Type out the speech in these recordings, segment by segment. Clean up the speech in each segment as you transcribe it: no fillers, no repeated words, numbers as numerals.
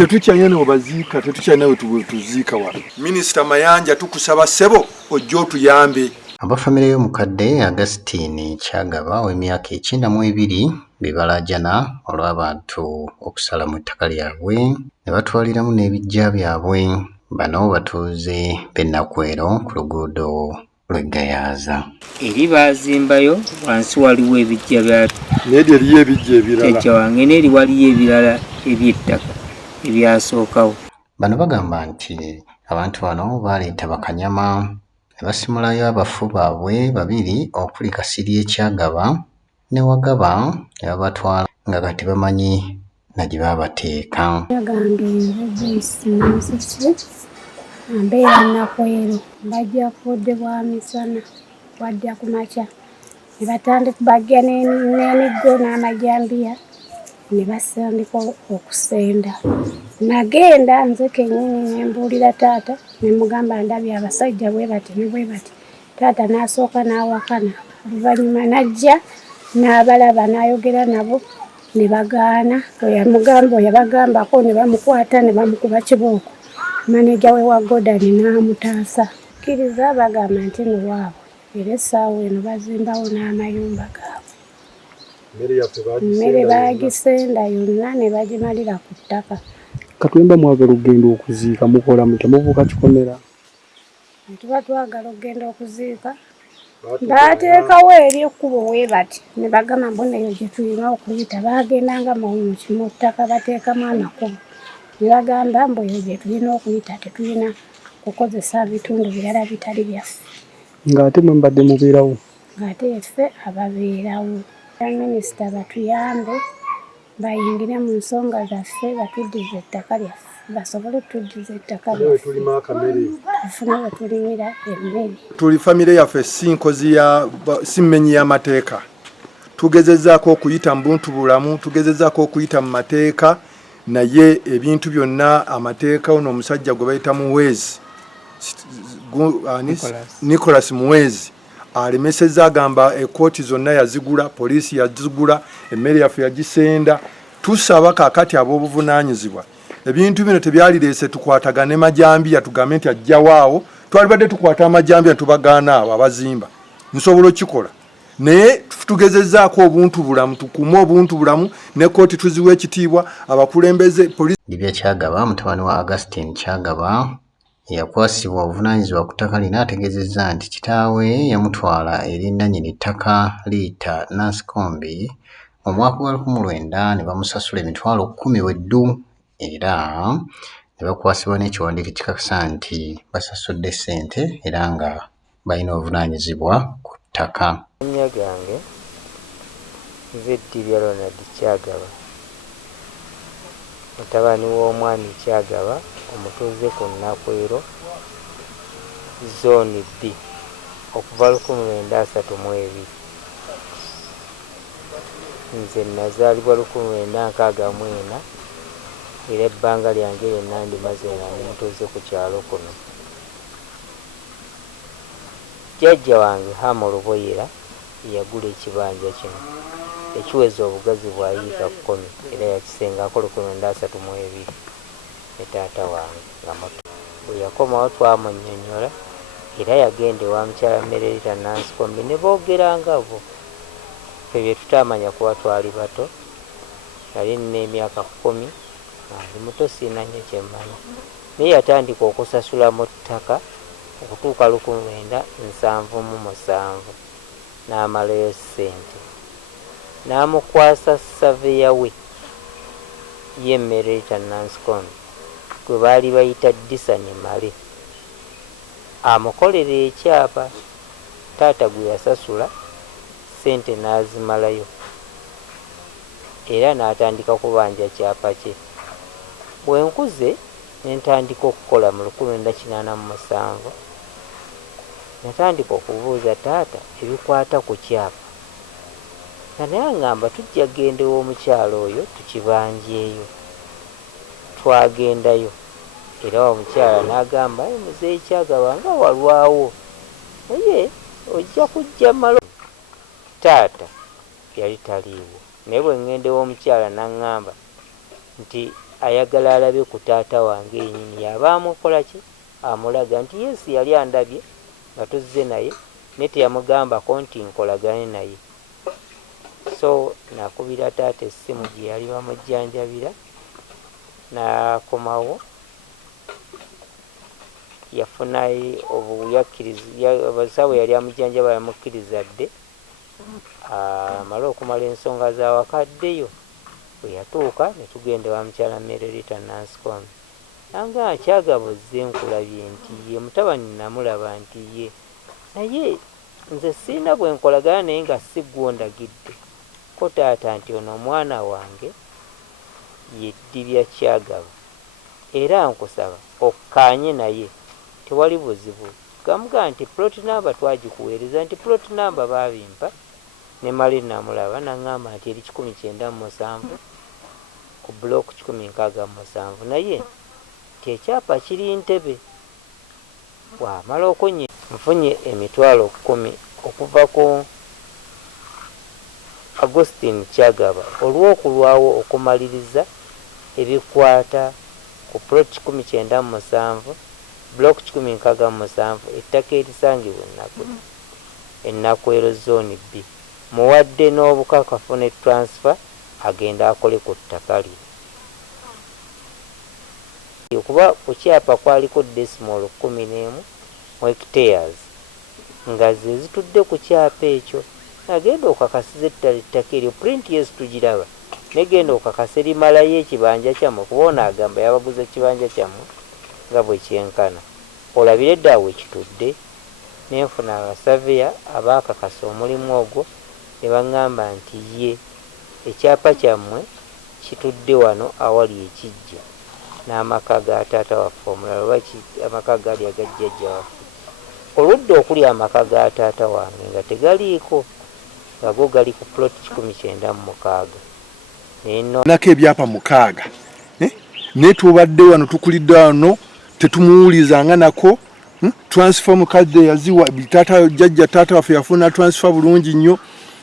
Tetukyanya ne baziika tetukyanya we tuziika wano. Minisita Mayanja tukusaba ssebo ojja otuyambe. Abafamire y'omukadde Augustine Kyagaba w'emyaka 92 bebalajana olw'abantu okusala mu ttaka lyabwe ne batwaliramu n'ebijja byabwe. Bano batuuze b'Ennakwero ku luguudo lw'Egayaaza. Eri baazimbayo wansi waliwo ebijja bya n'eri eriyo ebijja ebirala wange n'eri waliyo ebirala eby'ettaka ebyasookawo. Bano bagamba nti abantu bano baleeta bakanyama ne basimulayo abafu baabwe babiri okuli Kasirye Kyagaba ne Wagaba ne babatwala nga kati bamanyi na gye baabateeka. Mbeera Nakwero bajja kudde bwa misana wadda ku makya ne batandika bajja n'emiggo n'amajambiya ne basandika okusenda. Nagenda nze kennyini ne mbuulira taata ne mugamba ndabye abasajja bwe bati ne bwe bati. Taata n'asooka n'awakana. Oluvannyuma n'ajja n'abalaba n'ayogera nabo ne bagaana. Oyo yabagambako ne bamukwata ne bamukuba kibooko. Maneja we wa Godani n'amutaasa. Kkiriza bagamba nti muwaabwe era essaawa eno bazimbawo n'amayumba gaabwe. Mmere baagisenda yonna ne bagimalira ku ttaka. Katwemba mwagala okugenda okuziika mukola mutya muvuka kikomera? Tuba twagala okugenda okuziika baateekawo eri ekkubo bwe bati ne bagamba mbona eyo gye tulina okuyita. Baagendanga mu ttaka bateekamu amakubo ne bagamba mbu eyo gye tulina okuyita tetulina kukozesa bitundu birala bitali byaffe. Ng'ate mwe mbadde mubeerawo? Ng'ate ffe ababeerawo. Minisita batuyambe bayingire mu nsonga zaffe batuddize ettaka lyaffe basobole otuddiza ettaka lyaffe tufune we tulimira emmere. Tuli famire yaffe si nkozi si mmenyi y'amateeka. Tugezezzaako okuyita mu buntu bulamu, tugezezzaako okuyita mu mateeka, naye ebintu byonna amateeka ono omusajja gwe bayita Muweezi Nicholas Muweezi alemesezza agamba ekkooti zonna yazigula, poliisi yazigula, emmere yaffe yagisenda. Tusaba kaakati ab'obuvunaanyizibwa ebintu bino tebyalireese tukwatagane majambiya tugambe nti ajjawaawo. Twalibadde tukwata amajambiya tubagaana abo abazimba nsobola okikola, naye tugezezzaako obuntu bulamu, tukume obuntu bulamu ne kkooti tuziwa ekitiibwa abakulembeze poliisi. Libya Kyagaba mutabani wa Augustine Kyagaba yakwasibwa obuvunaanyizibwa ku ttaka lino ategeezezza nti kitaawe yamutwala eri nannyini ttaka liita Nansikombi mu mwaka gwa 1900 ne bamusasula emitwalo 10 weddu era ne bakwasibwa n'ekiwandiiko kikakasa nti basasudde ssente era nga balina obuvunaanyizibwa ku ttaka. Amannya gange nze Ddibya Ronald Kyagaba mutabani w'omwami Kyagaba omutuuze ku Nakwero zooni B okuva 1932. Nze nazaalibwa 1964 era ebbanga lyange lyonna ndimaze nga mutuuze ku kyalo kuno. Jjajja wange Hamo Luboyera yagula ekibanja kino ekiweza obugazi bwa yiika 10 era yakisengako 1932 ne taata wange nga muto. Bwe yakomawo twamunnyonnyola era yagenda ewa mukyala Mererita Nansikombi ne boogerangavo. Ffe bye tutamanya kuba twali bato, nali nina emyaka 10 ndi muto siina nnyo kye mmanyi. Naye yatandika okusasula mu ttaka okutuuka 1977 n'amalayo ssente. N'amukwasa saveya we ye Mererita Nansikombi gwe baali bayita Disani Male amukolera ekyapa. Taata gwe yasasula ssente n'azimalayo era n'atandika kubanja kyapa kye. Bwe nkuze ne ntandika okukola mu 1987 natandika okubuuza taata ebikwata ku kyapa nga naye aŋŋamba tujja genda ew'omukyalo oyo tukibanjeeyo. Twagendayo era omukyala n'agamba Muzeeyi Kyagaba nga walwawo naye ojja kujja malo. Taata yali taliiwo naye bwe ŋŋenda ew'omukyala n'aŋŋamba nti ayagala alabe ku taata wange yennyini yaba amukola ki amulaga nti yes yali andabye nga tuzze naye naye teyamugambako nti nkolagane naye. So nakubira taata essimu gye yali bamujjanjabira n'akomawo yafuna abasawo yali amujjanjaba yamukkiriza dde amale okumala ensonga zawakaddeyo. Bwe yatuuka ne tugenda wa mukyala Mererita Nanscombe nanga kyagabuzze nkulabye nti ye mutabani namulaba nti ye naye nze sirina bwe nkolagana naye nga si gwondagidde ko taata nti ono omwana wange ye Ddibya Kyagaba era nkusaba okkaanye naye tewali buzibu. Gamugaa nti plot number twagikuweereza nti plot number baabimpa ne mali namulaba naŋŋamba nti eri 197 ku block 167 naye kyekyapa kiri Ntebe. Wamala okunye nfunye emitwalo 10 okuva ku Augustine Kyagaba olw'okulwawo okumaliriza ebikwata ku plot 197 block 167 ettaka erisangibwa Enakwero zone B. Muwadde n'obukakafu ne transfer agenda akole ku ttaka lye. Okuba ku kyapa kwaliko decimal 11 hectares nga ze zitudde ku kyapa ekyo agenda okakasiza ettaka eryo print yes tugiraba negenda okakasa erimalayo ekibanja kyammwe kuba agamba yabaguza ekibanja kyammwe nga bwe kyenkana olabire ddaawe kitudde. Nenfuna abasaveya abaakakasa omulimu ogwo ne baŋŋamba nti ye ekyapa kyammwe kitudde wano awali ekijja n'amaka ga taata waffe omulala oba amaka gaali agajjajja waffe. Oludda okuli amaka ga taata wange nga tegaliiko nga go gali ku plot 196 nako ebyapa 6 naye tubadde wano tukulidde wano tetumuwulizanga nako transfer mukadde yaziwa jjajja taata waffe yafuna transfer bulungi nnyo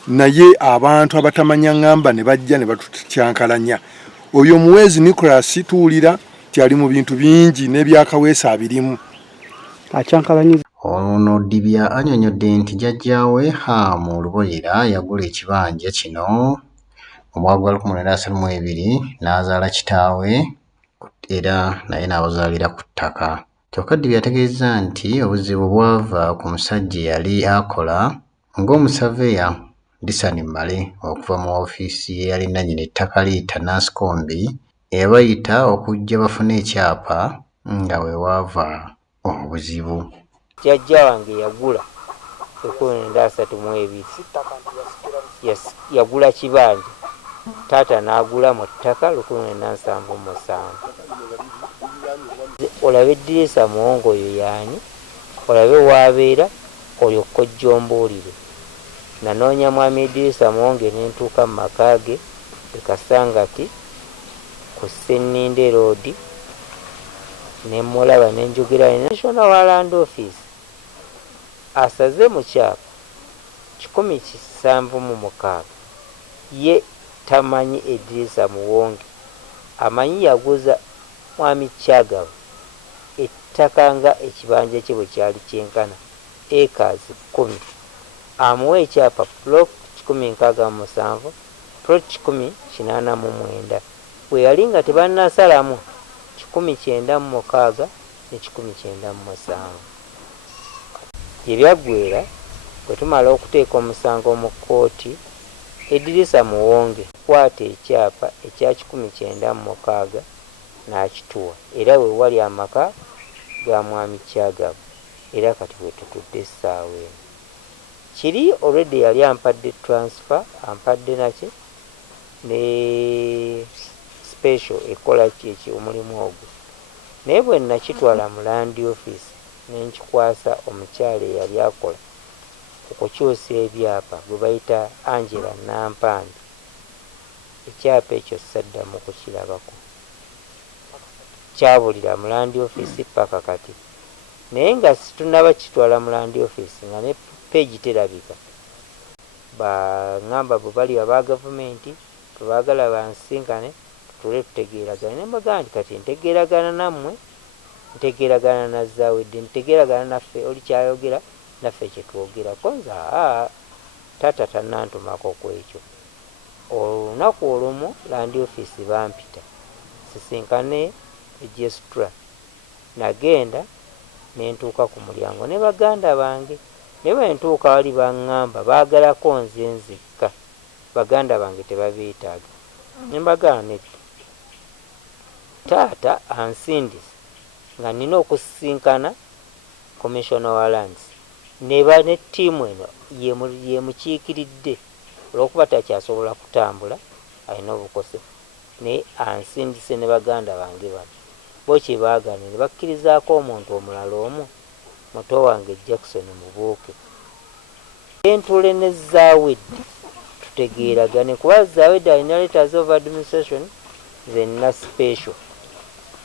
naye abantu abatamanya ŋŋamba ne bajja ne batutyankalanya. Oyo muweezi Nicholas tuwulira ti ali mu bintu bingi n'ebyakaweesa abirimu akyankalanyiza. Ono Ddibya annyonnyodde nti jjajjaawe Hamu Luboyera yagula ekibanja kino mu mwaka gwa 1932 n'azaala kitaawe era naye n'abazaalira ku ttaka. Kyokka Ddibya yategeeza nti obuzibu bwava ku musajja yali akola ng'omusaveya Disani Male okuva mu ofiisi ye yali nannyini ettaka liyita Nanscombe eyabayita okujja bafune ekyapa nga we waava obuzibu. Jjajja wange yagula 1932 yagula kibanja taata n'agula mu ttaka 1977. Olabe Eddirisa Muwongo oyo yaani olabe waabeera olyo kojjombuulire nanoonya mwami Eddirisa Muwongo nentuuka mu maka ge e Kasangati ku Senninde Road ne mulaba ne njogera National Land Office asaze mu kyapa 176 ye tamanyi Eddirisa Muwongo amanyi yaguza mwami Kyagaba ettaka nga ekibanja kye bwe kyali kyenkana acres 10 amuwa ekyapa plot 167 plot 189 bwe yali nga tebannasalamu 1996 ne 1997 ebyaggwera bwe tumala okuteeka omusango mu kkooti Eddirisa Muwongo kwata ekyapa ekya 1996 n'akituwa era we wali amaka ga mwami Kyagaba era kati bwe tutudde essaawa eno kiri already yali ampadde transfer ampadde naki ne special ekola kyeki omulimu ogwo naye bwe nakitwala mu land office nenkikwasa omukyala eyali akola okukyusa ebyapa gwe bayita Angela Nampande ekyapa ekyo saddamu kukirabako kyabulira mu land office paka kati naye nga situnaba kitwala mu land office nga ne page terabika baŋŋamba bwe bali aba gavumenti tebaagala bansinkane tutuule tutegeeragana. Ne mbagamba nti kati ntegeeragana nammwe, ntegeeragana na Zawedde, ntegeeragana naffe, oli kyayogera naffe kyetwogerako. Nze taata tannantumako ku ekyo. Olunaku olumu Land Office bampita sisinkane Registra. Nagenda ne ntuuka ku mulyango ne baganda bange, ne bwe ntuuka wali baŋŋamba baagalako nze nzekka, baganda bange tebabeetaaga. Ne mbagamba nedda, taata ansindise nga nina okusisinkana Commissioner wa Lands neba ne ttiimu eno ye mukiikiridde olw'okuba takyasobola kutambula, alina obukosefu, naye ansindise ne baganda bange bano. Bo kye baagana ne bakkirizaako omuntu omulala omu, muto wange Jackson Mubuuke. Entule ne Zawedde tutegeeragane, kuba Zawedde alina letters of administration, nze nina special.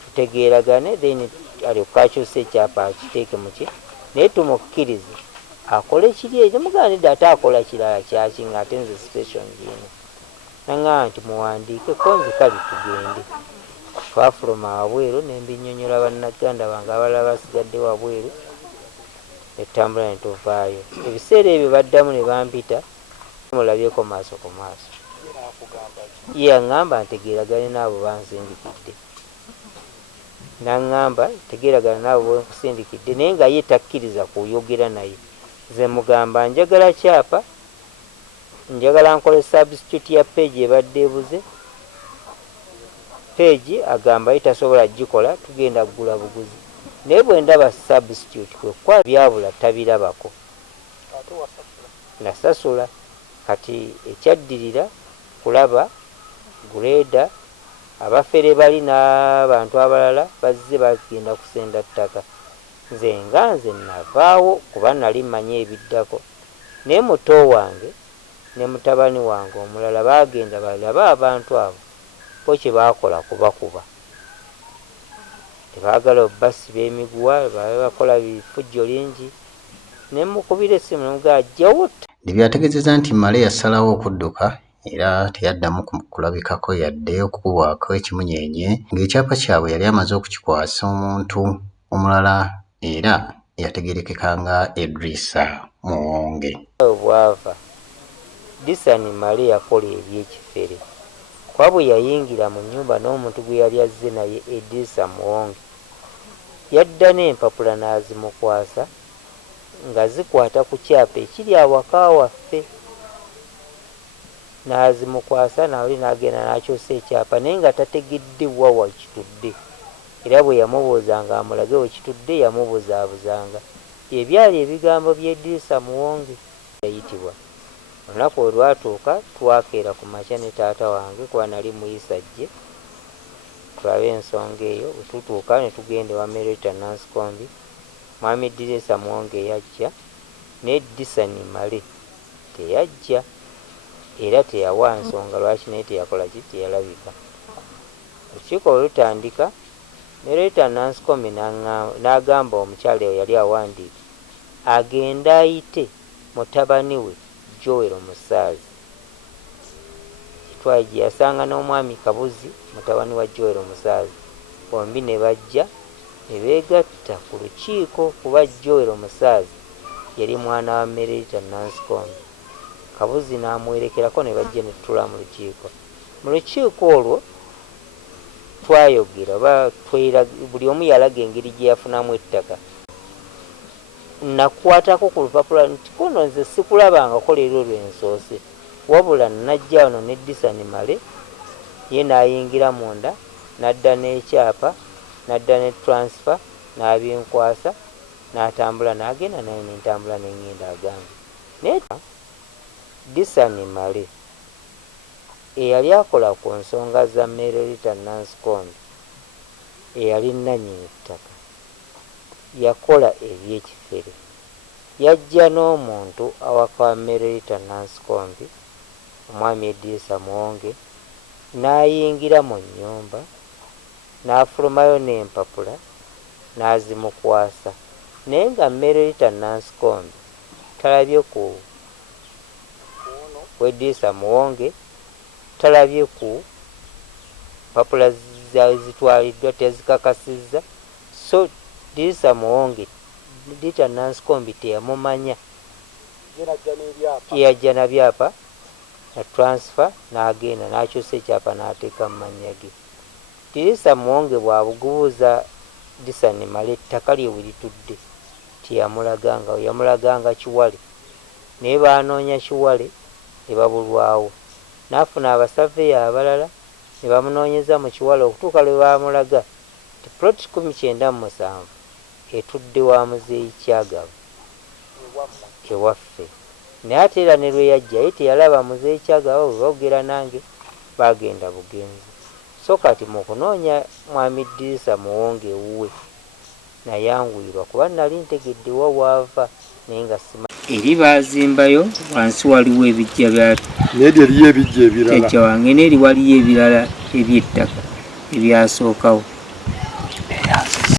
Tutegeeragane, then alyoka akyusa ekyapa akiteeke muki, naye tumukkirize akole ekiri ekyo. Mugaanidde ate akola kirala kyaki ng'ate nze special njiina. Naŋŋamba nti muwandiike ko nze kale tugende. Twafuluma wabweru ne mbinnyonnyola bannaganda bange abalala basigadde wabweru, ettambula ne tuvaayo. Ebiseera ebyo baddamu ne bampita, mulabyeko maaso ku maaso. Ye aŋŋamba ntegeeragane n'abo bansindikidde. Naŋŋamba tegeeragana n'abo bankusindikidde, naye nga ye takkiriza kuyogera naye. Nze mugamba njagala kyapa, njagala nkole substitute ya page ebadde ebuze. Page agamba ye tasobola gikola, tugenda kugula buguzi. Naye bwe ndaba substitute kwe kwa byabula tabirabako. Nasasula. Kati ekyaddirira kulaba greda abafere bali n'abantu abalala bazze bagenda kusenda ttaka. Nze nga nze navaawo kuba nali mmanyi ebiddako. Naye muto wange ne mutabani wange omulala baagenda balaba abantu abo, bo kye baakola kubakuba. Tebaagala obbasiba emiguwa, bakola bifujjo lingi. Ne mukubira essimu ne mugamba ajjawo. Byategeezezza nti Male yasalawo okudduka era teyaddamu kulabikako yadde okukubwako ekimunyenye, ng'ekyapa kyabwe yali amaze okukikwasa omuntu omulala era yategeerekeka nga Edrisa Muwonge. Bwava Disani Male yakola ebyekifere, kwa bwe yayingira mu nnyumba n'omuntu gwe yali azze naye Edrisa Muwonge, yadda n'empapula n'azimukwasa nga zikwata ku kyapa ekiri awaka waffe. N'azimukwasa nawe n'agenda n'akyusa ekyapa, naye nga tategedde wa wakitudde. Era bwe yamubuuzanga amulage we kitudde yamubuzaabuzanga. Ebyali ebigambo by'Edrisa Muwonge. Yayitibwa. Olunaku we lwatuuka twakeera ku makya ne taata wange kuba nali muyisajje, tulabe ensonga eyo. Bwe tutuuka ne tugenda ewa Merita Nansikombi, mwami Edrisa Muwonge yajja, ne Disani Male teyajja. Era teyawa nsonga lwaki naye teyakola ki, teyalabika. Olukiiko bwe lutandika, Merita Nansikombi n'agamba omukyala eyo yali awandiika agenda ayite mutabani we Joel Musaazi. Kitwaye gye yasanga n'omwami Kabuzi mutabani wa Joel Musaazi. Bombi ne bajja ne beegatta ku lukiiko kuba Joel Musaazi yali mwana wa Merita Nansikombi. Kabuzi n'amuwerekerako ne bajja ne tutula mu lukiiko. Mu lukiiko olwo twayogera buli omu yalaga engeri gye yafunamu ettaka. Nakwatako ku lupapula nti kuno nze sikulabangako leero lwensoose, wabula najja wano ne Disani Male, ye n'ayingira munda n'adda n'ekyapa n'adda ne transfer n'abinkwasa n'atambula n'agenda naye n'entambula n'engenda agambe. Naye Disani Male eyali akola ku nsonga za Merita Nansikombi eyali nannyini ttaka yakola ebyekifere. Yajja n'omuntu awaka wa Merita Nansikombi, omwami Edrisa Muwonge, n'ayingira mu nnyumba n'afulumayo n'empapula n'azimukwasa, naye nga Merita Nansikombi talabye ku Edrisa Muwonge, talabye ku empapula zitwaliddwa tezikakasizza. So Dirisa Muwonge Dita Nansikombi teyamumanya, yajja na byapa na transfer n'agenda n'akyusa ekyapa n'ateeka mu mannya ge. Dirisa Muwonge bw'abugubuuza Disani Male ettaka lye we litudde tiyamulaganga, yamulaganga Kiwale, naye baanoonya Kiwale ne babulwawo. N'afuna abasaveya abalala ne bamunoonyeza mu Kiwale okutuuka lwe baamulaga ti ploti 97 etudde wa Muzeeyi Kyagaba ewaffe. Naye ate era ne lwe yajja ye teyalaba Muzeeyi Kyagaba, bwe boogera nange baagenda bugenzi. So kati mu kunoonya Mwami Dirisa Muwonge ewuwe nayanguyirwa kuba nali ntegedde wa waava naye nga sima eri baazimbayo wansi waliwo ebijja bya n'ebyo eriyo ebijja ebirala Jjajja wange n'eri waliyo ebirala eby'ettaka ebyasookawo.